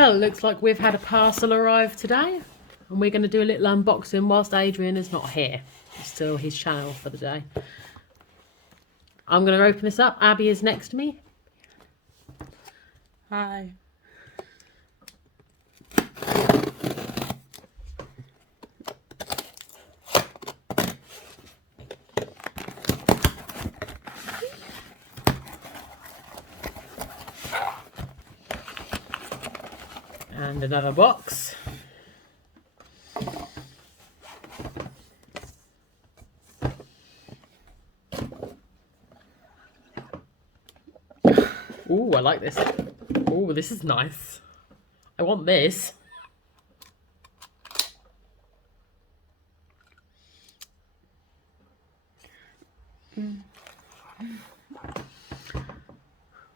Well, it looks like we've had a parcel arrive today, and we're going to do a little unboxing whilst Adrian is not here. It's still his channel for the day. I'm going to open this up. Abby is next to me. Hi. And another box. Ooh, I like this. Ooh, this is nice. I want this.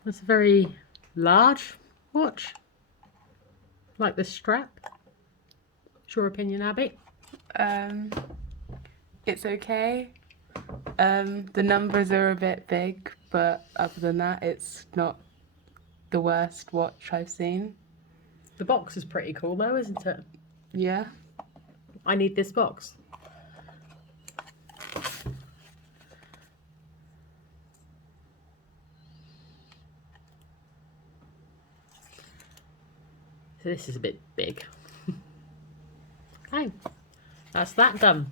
It's a very large watch. Like the strap. What's your opinion, Abby? It's okay. The numbers are a bit big, but other than that, it's not the worst watch I've seen. The box is pretty cool though, isn't it? Yeah. I need this box. So this is a bit big. Okay, that's that done.